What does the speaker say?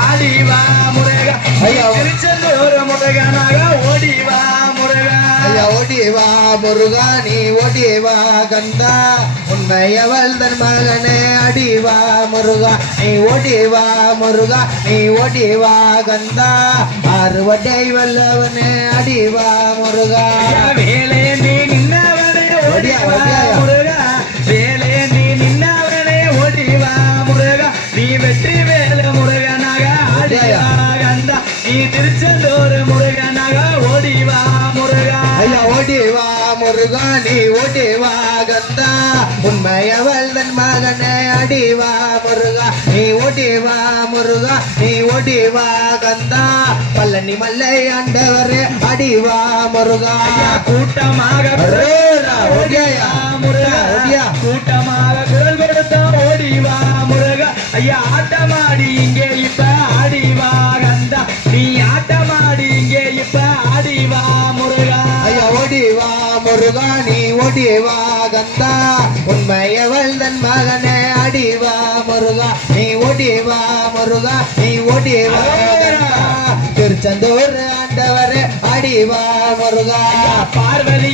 ஆடிவா முருகா திருச்செந்தூர் முருகனாக ஓடிவா முருகா ஓடிவா முருகா நீ ஓடிவா கந்தா உண்மையவள் தன் மகனே அடிவா முருகா நீ ஓடிவா முருகா நீ ஓடிவா கந்தா அறுவடை வல்லவனே அடிவா முருகா வேலேந்தி நின்னவனே ஓடிவா முருகா வேலேந்தி நின்னவனே ஓடிவா முருகா நீ வெற்றி வேலு முருகனாக ஆடிவா கந்தா நீ திருச்செந்தூர் முருகனாக ஓடிவா முருகா ஓடிவா முருகா நீ ஓடிவா கந்தா உண்மையவள் தன் மகனே அடிவா முருகா நீ ஓடிவா முருகா நீ ஓடிவா கந்தா பழனி மல்லை ஆண்டவரே அடிவா முருகா கூட்டமாக ஓடியா முருகா கூட்டமாக குரல் கொடுத்த ஓடிவா முருகா ஐயா ஆட்டமாடி இங்கே இப்ப ஆடிவா கந்தா நீ ஆட்டமாடி இங்கே இப்ப ஆடிவா முருகா ஓடிவா முருகா நீ ஓடிவா கந்தா உண்மையவள் தன் மகனே அடிவா முருகா நீ ஓடிவா முருகா நீ ஓடிவா கந்தா திருச்செந்தூர் ஆண்டவரே அடிவா முருகா பார்வதி